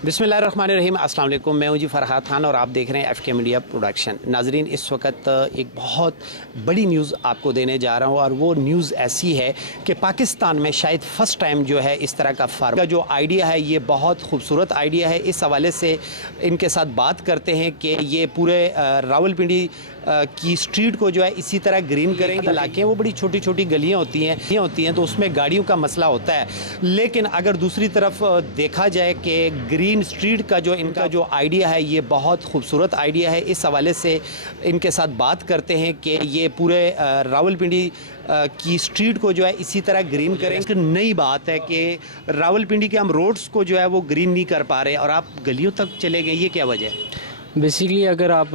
बिस्मिल्लाहिर्रहमानिर्रहीम, अस्सलाम वालेकुम। मैं हूं जी फरहाद खान और आप देख रहे हैं एफके मीडिया प्रोडक्शन। नाजरीन, इस वक्त एक बहुत बड़ी न्यूज़ आपको देने जा रहा हूं और वो न्यूज़ ऐसी है कि पाकिस्तान में शायद फ़र्स्ट टाइम जो है इस तरह का फार्म का जो आइडिया है ये बहुत खूबसूरत आइडिया है। इस हवाले से इनके साथ बात करते हैं कि ये पूरे रावलपिंडी की स्ट्रीट को जो है इसी तरह ग्रीन करेंगे। इलाके वो बड़ी छोटी छोटी गलियाँ होती हैं तो उसमें गाड़ियों का मसला होता है। लेकिन अगर दूसरी तरफ देखा जाए कि ग्रीन स्ट्रीट का जो इनका जो आइडिया है ये बहुत खूबसूरत आइडिया है। इस हवाले से इनके साथ बात करते हैं कि ये पूरे रावलपिंडी की स्ट्रीट को जो है इसी तरह ग्रीन करेंगे। नई बात है कि रावलपिंडी के हम रोड्स को जो है वो ग्रीन नहीं कर पा रहे और आप गलियों तक चले गए, ये क्या वजह है? बेसिकली अगर आप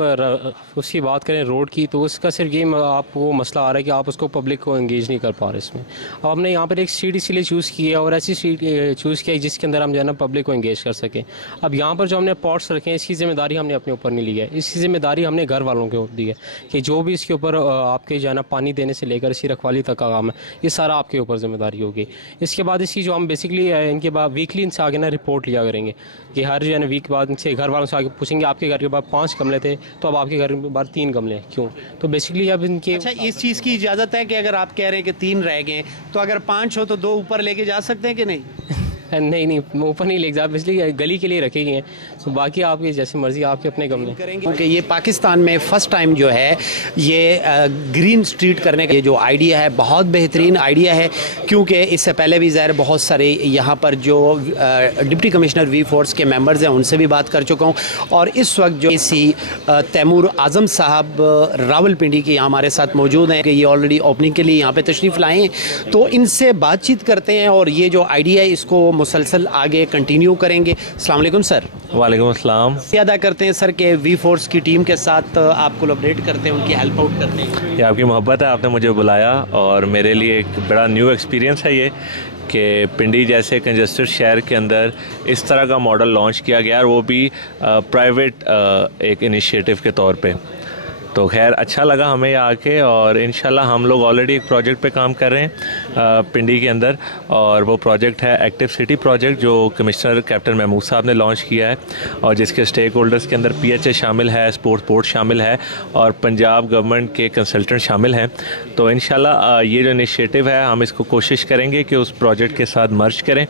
उसकी बात करें रोड की, तो उसका सिर्फ ये आपको मसला आ रहा है कि आप उसको पब्लिक को एंगेज नहीं कर पा रहे इसमें। अब हमने यहाँ पर एक स्ट्रीट इसीलिए चूज़ की है और ऐसी स्ट्रीट चूज़ किया है जिसके अंदर हम जो है ना पब्लिक को एंगेज कर सकें। अब यहाँ पर जो हमने पॉट्स रखे हैं इसकी ज़िम्मेदारी हमने अपने ऊपर नहीं ली है, इसकी ज़िम्मेदारी हमने घर वालों के ऊपर दी है कि जो भी इसके ऊपर आपके जो है ना पानी देने से लेकर इसकी रखवाली तक का काम है ये सारा आपके ऊपर ज़िम्मेदारी होगी। इसके बाद इसकी जो हम बेसिकली इनके बाद वीकली इनसे आगे ना रिपोर्ट लिया करेंगे कि हर जो है ना वीक बाद इनसे घर वालों से आगे पूछेंगे आपके घर के बाद 5 गमले थे तो अब आपके घर में बार 3 गमले क्यों। तो बेसिकली अब इनके अच्छा, इस चीज़ की इजाज़त है कि अगर आप कह रहे हैं कि 3 रह गए तो अगर 5 हो तो 2 ऊपर लेके जा सकते हैं कि नहीं? नहीं ऊपर नहीं ले जा, इसलिए गली के लिए रखे गए हैं। तो बाकी आपकी जैसे मर्जी आपके अपने गमले करेंगे। क्योंकि ये पाकिस्तान में फ़र्स्ट टाइम जो है ये ग्रीन स्ट्रीट करने का ये जो आइडिया है बहुत बेहतरीन आइडिया है। क्योंकि इससे पहले भी ज़ाहिर बहुत सारे यहाँ पर जो डिप्टी कमिश्नर वी फोर्स के मेंबर्स हैं उनसे भी बात कर चुका हूँ और इस वक्त जो इसी तैमूर आज़म साहब रावलपिंडी के यहाँ हमारे साथ मौजूद हैं कि ये ऑलरेडी ओपनिंग के लिए यहाँ पर तशरीफ़ लाए हैं। तो इनसे बातचीत करते हैं और ये जो आइडिया है इसको मुसलसल आगे कंटिन्यू करेंगे। अस्सलाम वालेकुम सर। वालेकुम अस्सलाम। अदा करते हैं सर के वी फोर्स की टीम के साथ आपको अपडेट करते हैं, उनकी हेल्प आउट करते हैं। ये आपकी मोहब्बत है, आपने मुझे बुलाया और मेरे लिए एक बड़ा न्यू एक्सपीरियंस है ये कि पिंडी जैसे कंजस्टेड शहर के अंदर इस तरह का मॉडल लॉन्च किया गया और वो भी प्राइवेट एक इनिशिएटिव के तौर पे। तो खैर अच्छा लगा हमें यहाँ आके और इंशाल्लाह हम लोग ऑलरेडी एक प्रोजेक्ट पे काम कर रहे हैं पिंडी के अंदर और वो प्रोजेक्ट है एक्टिव सिटी प्रोजेक्ट जो कमिश्नर कैप्टन महमूद साहब ने लॉन्च किया है और जिसके स्टेक होल्डर्स के अंदर PHA शामिल है, स्पोर्ट्स बोर्ड शामिल है और पंजाब गवर्नमेंट के कंसल्टेंट शामिल हैं। तो इंशाल्लाह ये जो इनिशिएटिव है हम इसको कोशिश करेंगे कि उस प्रोजेक्ट के साथ मर्ज करें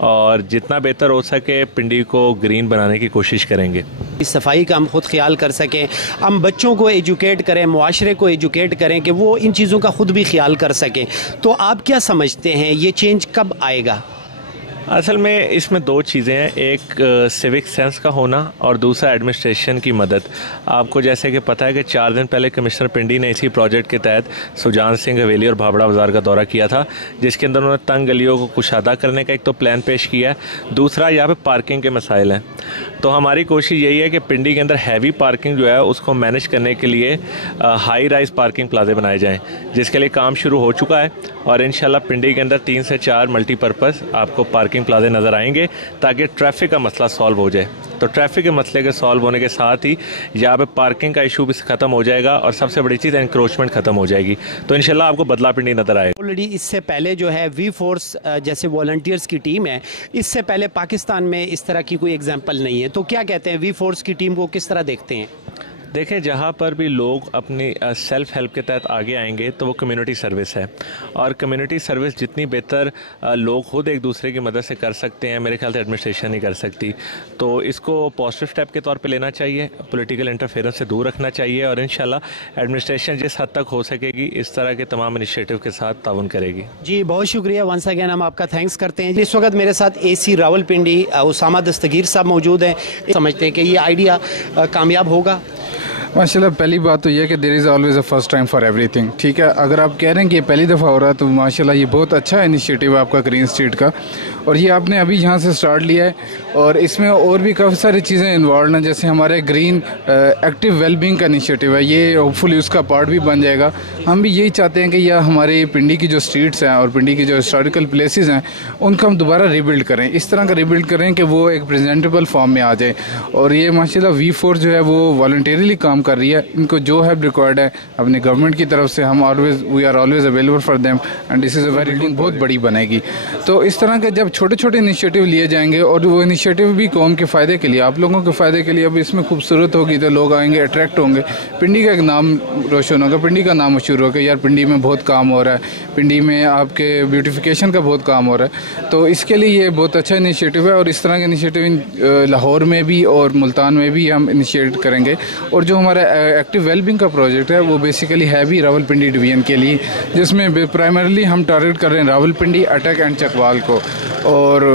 और जितना बेहतर हो सके पिंडी को ग्रीन बनाने की कोशिश करेंगे। सफाई का हम खुद ख्याल कर सकें, हम बच्चों को एजुकेट करें, मुआशरे को एजुकेट करें कि वो इन चीज़ों का खुद भी ख्याल कर सकें। तो आप क्या समझते हैं ये चेंज कब आएगा? असल में इसमें 2 चीज़ें हैं, एक सिविक सेंस का होना और दूसरा एडमिनिस्ट्रेशन की मदद। आपको जैसे कि पता है कि 4 दिन पहले कमिश्नर पिंडी ने इसी प्रोजेक्ट के तहत सुजान सिंह हवेली और भाबड़ा बाज़ार का दौरा किया था जिसके अंदर उन्होंने तंग गलियों को कुशादा करने का एक तो प्लान पेश किया है, दूसरा यहाँ पे पार्किंग के मसाइल हैं। तो हमारी कोशिश यही है कि पिंडी के अंदर हैवी पार्किंग जो है उसको मैनेज करने के लिए हाई राइज पार्किंग प्लाजे बनाए जाएँ जिसके लिए काम शुरू हो चुका है और इंशाल्लाह पिंडी के अंदर 3 से 4 मल्टीपर्पज़ आपको पार्किंग प्लाजे नज़र आएंगे ताकि ट्रैफिक का मसला सॉल्व हो जाए। तो ट्रैफिक के मसले के सॉल्व होने के साथ ही यहाँ पे पार्किंग का इशू भी ख़त्म हो जाएगा और सबसे बड़ी चीज़ एनक्रोचमेंट ख़त्म हो जाएगी। तो इंशाल्लाह आपको बदला पिंडी नज़र आएगा। ऑलरेडी इससे पहले जो है वी फोर्स जैसे वॉलंटियर्स की टीम है, इससे पहले पाकिस्तान में इस तरह की कोई एग्जाम्पल नहीं है। तो क्या कहते हैं वी फोर्स की टीम को किस तरह देखते हैं? देखें, जहाँ पर भी लोग अपनी सेल्फ़ हेल्प के तहत आगे आएंगे तो वो कम्युनिटी सर्विस है और कम्युनिटी सर्विस जितनी बेहतर लोग खुद एक दूसरे की मदद से कर सकते हैं मेरे ख्याल से एडमिनिस्ट्रेशन नहीं कर सकती। तो इसको पॉजिटिव स्टेप के तौर पे लेना चाहिए, पॉलिटिकल इंटरफेरेंस से दूर रखना चाहिए और इंशाल्लाह एडमिनिस्ट्रेशन जिस हद तक हो सकेगी इस तरह के तमाम इनिशिएटिव के साथ ताउन करेगी। जी बहुत शुक्रिया, वंस अगेन हम आपका थैंक्स करते हैं। इस वक्त मेरे साथ AC रावलपिंडी उसामा दस्तगीर साहब मौजूद हैं। समझते हैं कि ये आइडिया कामयाब होगा? माशाल्लाह, पहली बात तो यह है कि there is always a first time for everything. ठीक है, अगर आप कह रहे हैं कि ये पहली दफ़ा हो रहा है तो माशाल्लाह ये बहुत अच्छा इनिशिएटिव है आपका ग्रीन स्ट्रीट का और ये आपने अभी यहाँ से स्टार्ट लिया है और इसमें और भी काफ़ी सारी चीज़ें इन्वॉल्व हैं जैसे हमारे ग्रीन एक्टिव वेलबींग का इनिशिएटिव है, ये होपफुली उसका पार्ट भी बन जाएगा। हम भी यही चाहते हैं कि यह हमारे पिंडी की जो स्ट्रीट्स हैं और पिंडी की जो हिस्टोरिकल प्लेसेस हैं उनको हम दोबारा रिबिल्ड करें, इस तरह का रिबिल्ड करें कि वो एक प्रेजेंटेबल फॉर्म में आ जाए। और ये माशाल्लाह V4 जो है वो वॉलंटरीली काम काम कर रही है, इनको जो हेल्प रिक्वायर्ड है अपनी गवर्नमेंट की तरफ से हम we are always available for them and this is a very बहुत बड़ी बनेगी। तो इस तरह के जब छोटे छोटे इनिशिएटिव लिए जाएंगे और वो इनिशिएटिव भी कौम के फ़ायदे के लिए, आप लोगों के फ़ायदे के लिए, अब इसमें खूबसूरत होगी तो लोग आएंगे, अट्रैक्ट होंगे, पिंडी का एक नाम रोशन होगा, पिंडी का नाम मशहूर होगा, यार पिंडी में बहुत काम हो रहा है, पिंडी में आपके ब्यूटिफिकेशन का बहुत काम हो रहा है। तो इसके लिए ये बहुत अच्छा इनिशिएटिव है और इस तरह के इनिशिएटिव लाहौर में भी और मुल्तान में भी हम इनिशिएट करेंगे। और जो हमारा एक्टिव वेलबींग का प्रोजेक्ट है वो बेसिकली है भी रावलपिंडी डिवीजन के लिए, जिसमें प्राइमरली हम टारगेट कर रहे हैं रावलपिंडी, अटक एंड चकवाल को। और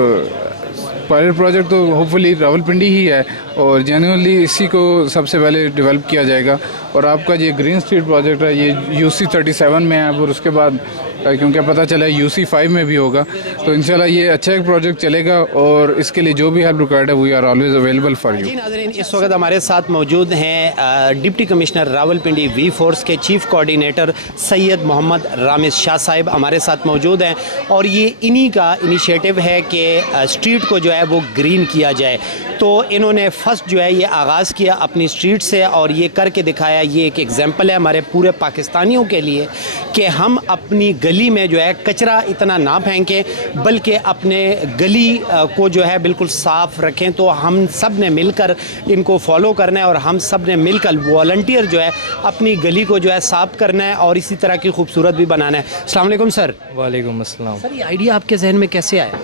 पायलट प्रोजेक्ट तो होपफुली रावलपिंडी ही है और जेन्युइनली इसी को सबसे पहले डेवलप किया जाएगा। और आपका ये ग्रीन स्ट्रीट प्रोजेक्ट है ये UC 37 में है और उसके बाद क्योंकि पता चला UC 5 में भी होगा, तो इंशाल्लाह ये अच्छा एक प्रोजेक्ट चलेगा और इसके लिए जो भी हेल्प रिक्वायर्ड है we are always available for you. नाज़रीन, इस वक्त हमारे साथ मौजूद हैं deputy commissioner Rawalpindi V Force के चीफ कोऑर्डिनेटर सैयद मोहम्मद रामिज शाह साहिब हमारे साथ मौजूद हैं और ये इन्हीं का इनिशिएटिव है कि स्ट्रीट को जो है वो ग्रीन किया जाए। तो इन्होंने फर्स्ट जो है ये आगाज़ किया अपनी स्ट्रीट से और ये करके दिखाया। ये एक एग्जाम्पल है हमारे पूरे पाकिस्तानियों के लिए कि हम अपनी गली में जो है कचरा इतना ना फेंकें बल्कि अपने गली को जो है बिल्कुल साफ़ रखें। तो हम सब ने मिलकर इनको फॉलो करना है और हम सब ने मिलकर वॉलंटियर जो है अपनी गली को जो है साफ़ करना है और इसी तरह की खूबसूरत भी बनाना है। अस्सलाम वालेकुम सर। वालेकुम अस्सलाम। सर, ये आइडिया आपके जहन में कैसे आया?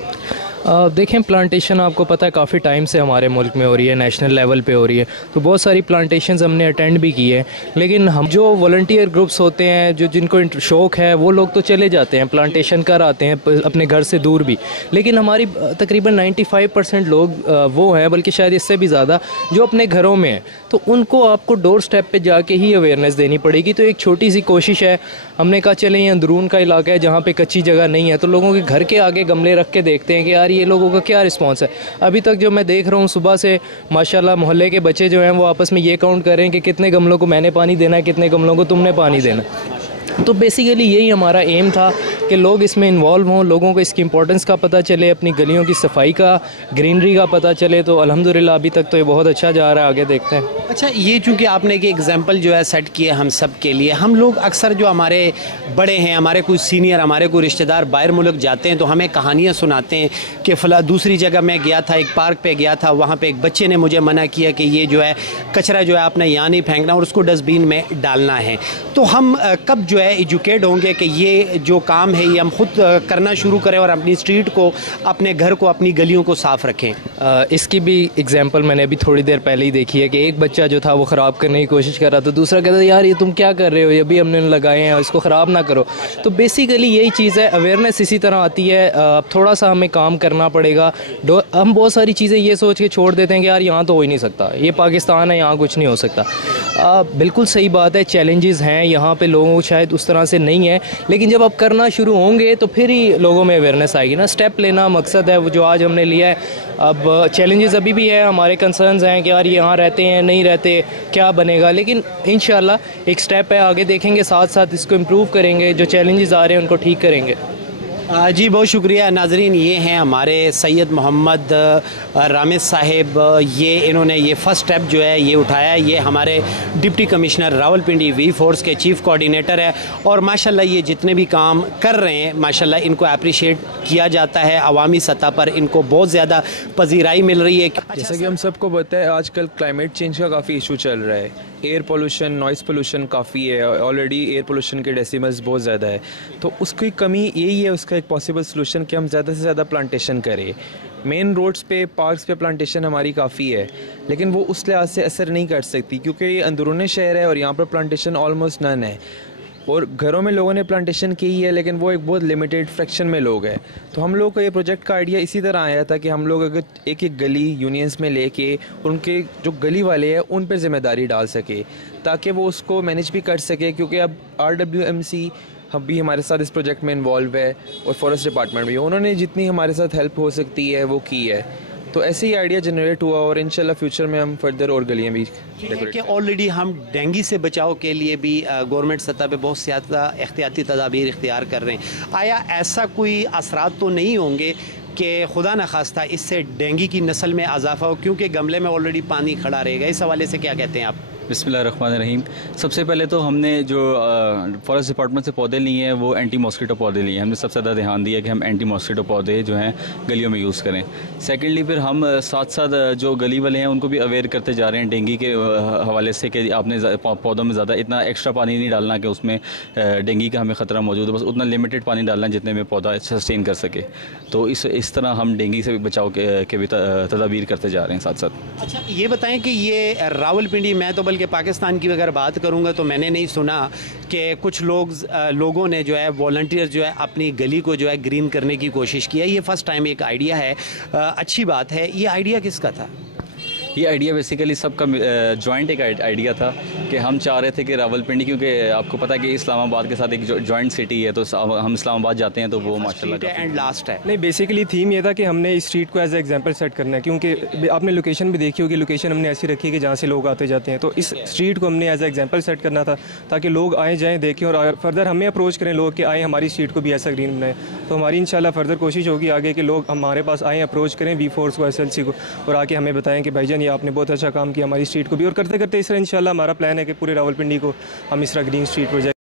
देखें, प्लांटेशन आपको पता है काफ़ी टाइम से हमारे मुल्क में हो रही है, नेशनल लेवल पे हो रही है, तो बहुत सारी प्लांटेशंस हमने अटेंड भी की है। लेकिन हम जो वॉलंटियर ग्रुप्स होते हैं, जो जिनको शौक़ है, वो लोग तो चले जाते हैं, प्लांटेशन कर आते हैं अपने घर से दूर भी। लेकिन हमारी तकरीबन 95% लोग वो हैं, बल्कि शायद इससे भी ज़्यादा, जो अपने घरों में हैं। तो उनको आपको डोर स्टेप पे जाके ही अवेयरनेस देनी पड़ेगी। तो एक छोटी सी कोशिश है, हमने कहा चलें ये अंदरून का इलाका है जहाँ पे कच्ची जगह नहीं है, तो लोगों के घर के आगे गमले रख के देखते हैं कि यार ये लोगों का क्या रिस्पांस है। अभी तक जो मैं देख रहा हूँ सुबह से माशाल्लाह मोहल्ले के बच्चे जो हैं वो आपस में ये काउंट कर रहे हैं कि कितने गमलों को मैंने पानी देना है, कितने गमलों को तुमने पानी देना है। तो बेसिकली यही हमारा एम था कि लोग इसमें इन्वॉल्व हों, लोगों को इसकी इंपॉर्टेंस का पता चले, अपनी गलियों की सफाई का, ग्रीनरी का पता चले। तो अल्हम्दुलिल्लाह अभी तक तो ये बहुत अच्छा जा रहा है, आगे देखते हैं। अच्छा, ये चूँकि आपने एक एग्जांपल जो है सेट किए हम सब के लिए, हम लोग अक्सर जो हमारे बड़े हैं, हमारे कोई सीनियर, हमारे कोई रिश्तेदार बाहर मुल्क जाते हैं तो हमें कहानियाँ सुनाते हैं कि फ़ला दूसरी जगह मैं गया था, एक पार्क पे गया था, वहाँ पे एक बच्चे ने मुझे मना किया कि ये जो है कचरा जो है आपने यहाँ नहीं फेंकना और उसको डस्टबिन में डालना है। तो हम कब जो है एजुकेट होंगे कि ये जो काम है ये हम खुद करना शुरू करें और अपनी स्ट्रीट को, अपने घर को, अपनी गलियों को साफ़ रखें? इसकी भी एग्जांपल मैंने अभी थोड़ी देर पहले ही देखी है कि एक बच्चा जो था वो ख़राब करने की कोशिश कर रहा था, दूसरा कहता था यार ये तुम क्या कर रहे हो, ये भी हमने लगाए हैं, इसको ख़राब ना करो। तो बेसिकली यही चीज़ है, अवेयरनेस इसी तरह आती है। थोड़ा सा हमें काम करना पड़ेगा। हम बहुत सारी चीज़ें ये सोच के छोड़ देते हैं कि यार यहाँ तो हो ही नहीं सकता, ये पाकिस्तान है, यहाँ कुछ नहीं हो सकता। बिल्कुल सही बात है, चैलेंजेस हैं यहाँ पे, लोगों को शायद उस तरह से नहीं है, लेकिन जब आप करना शुरू होंगे तो फिर ही लोगों में अवेयरनेस आएगी ना। स्टेप लेना मकसद है वो जो आज हमने लिया है। अब चैलेंजेस अभी भी है, हमारे कंसर्न्स हैं कि यार यहाँ रहते हैं, नहीं रहते, क्या बनेगा, लेकिन इंशाल्लाह एक स्टेप है, आगे देखेंगे, साथ साथ इसको इम्प्रूव करेंगे, जो चैलेंजेस आ रहे हैं उनको ठीक करेंगे। जी बहुत शुक्रिया नाजरीन। ये हैं हमारे सैयद मोहम्मद रामिज साहिब। ये इन्होंने ये फ़र्स्ट स्टेप जो है ये उठाया। ये हमारे deputy commissioner Rawalpindi V Force के चीफ़ कोऑर्डिनेटर है और माशाल्लाह ये जितने भी काम कर रहे हैं माशाल्लाह इनको अप्रिशिएट किया जाता है। अवामी सतह पर इनको बहुत ज़्यादा पजीराई मिल रही है। जैसा कि हम सबको पता है आजकल क्लाइमेट चेंज का काफ़ी इशू चल रहा है। एयर पोल्यूशन, नॉइज़ पोल्यूशन काफ़ी है, ऑलरेडी एयर पोल्यूशन के डेसिमल्स बहुत ज़्यादा है। तो उसकी कमी यही है, उसका एक पॉसिबल सोल्यूशन कि हम ज़्यादा से ज़्यादा प्लांटेशन करें। मेन रोड्स पे, पार्क्स पे प्लांटेशन हमारी काफ़ी है, लेकिन वो उस लिहाज से असर नहीं कर सकती क्योंकि ये अंदरूनी शहर है और यहाँ पर प्लांटेशन ऑलमोस्ट नन है। और घरों में लोगों ने प्लांटेशन की है लेकिन वो एक बहुत लिमिटेड फ्रैक्शन में लोग हैं। तो हम लोग का ये प्रोजेक्ट का आइडिया इसी तरह आया था कि हम लोग अगर एक एक गली यूनियंस में लेके उनके जो गली वाले हैं उन पर ज़िम्मेदारी डाल सके ताकि वो उसको मैनेज भी कर सके, क्योंकि अब RWMC हम भी हमारे साथ इस प्रोजेक्ट में इन्वॉल्व है और फॉरेस्ट डिपार्टमेंट भी, उन्होंने जितनी हमारे साथ हेल्प हो सकती है वो की है। तो ऐसे ही आइडिया जनरेट हुआ और इंशाल्लाह फ्यूचर में हम फर्दर और गलियाँ भी कि ऑलरेडी हम डेंगू से बचाव के लिए भी गवर्नमेंट सतह पे बहुत ज़्यादा एहतियाती तदाबीर इख्तियार कर रहे हैं। आया ऐसा कोई असरात तो नहीं होंगे कि खुदा न खास्ता इससे डेंगू की नस्ल में इजाफा हो, क्योंकि गमले में ऑलरेडी पानी खड़ा रहेगा? इस हवाले से क्या कहते हैं आप? बिस्मिल्लाहिर्रहमानिर्रहीम। सबसे पहले तो हमने जो फॉरेस्ट डिपार्टमेंट से पौधे लिए हैं वो एंटी मॉस्किटो पौधे लिए हैं। हमने सबसे ज़्यादा ध्यान दिया कि हम एंटी मॉस्किटो पौधे जो हैं गलियों में यूज़ करें। सेकेंडली फिर हम साथ साथ जो गली वाले हैं उनको भी अवेयर करते जा रहे हैं डेंगू के हवाले से कि आपने पौधों में ज़्यादा इतना एक्स्ट्रा पानी नहीं डालना कि उसमें डेंगू का हमें ख़तरा मौजूद है, बस उतना लिमिटेड पानी डालना जितने में पौधा सस्टेन कर सके। तो इस तरह हम डेंगू से बचाव के भी तदाबीर करते जा रहे हैं साथ साथ। अच्छा ये बताएं कि ये रावलपिंडी, मैं तो बल्कि पाकिस्तान की अगर बात करूंगा तो मैंने नहीं सुना कि कुछ लोगों ने जो है वॉलंटियर जो है अपनी गली को जो है ग्रीन करने की कोशिश की है। ये फर्स्ट टाइम एक आइडिया है, अच्छी बात है। ये आइडिया किसका था? ये आइडिया बेसिकली सबका जॉइंट एक आइडिया था कि हम चाह रहे थे कि रावलपिंडी, क्योंकि आपको पता है कि इस्लामाबाद के साथ एक जॉइंट सिटी है, तो हम इस्लामाबाद जाते हैं तो वो माशाल्लाह एंड लास्ट है। नहीं, बेसिकली थीम ये था कि हमने इस स्ट्रीट को एज एग्जांपल सेट करना है, क्योंकि आपने लोकेशन भी देखी होगी, लोकेशन हमने ऐसी रखी है कि जहाँ से लोग आते जाते हैं। तो इस स्ट्रीट को हमने एज एग्जांपल सेट करना था ताकि लोग आए जाएँ देखें और फर्दर हमें अप्रोच करें लोग कि आए हमारी स्ट्रीट को भी ऐसा ग्रीन बनाएं। तो हमारी इंशाल्लाह फर्दर कोशिश होगी आगे कि लोग हमारे पास आएँ, अप्रोच करें V Force को, SLC को, और आके हमें बताएं कि भाईजान ये आपने बहुत अच्छा काम किया हमारी स्ट्रीट को भी। और करते करते इस तरह इंशाल्लाह हमारा प्लान है कि पूरे रावलपिंडी को हम इस तरह ग्रीन स्ट्रीट पर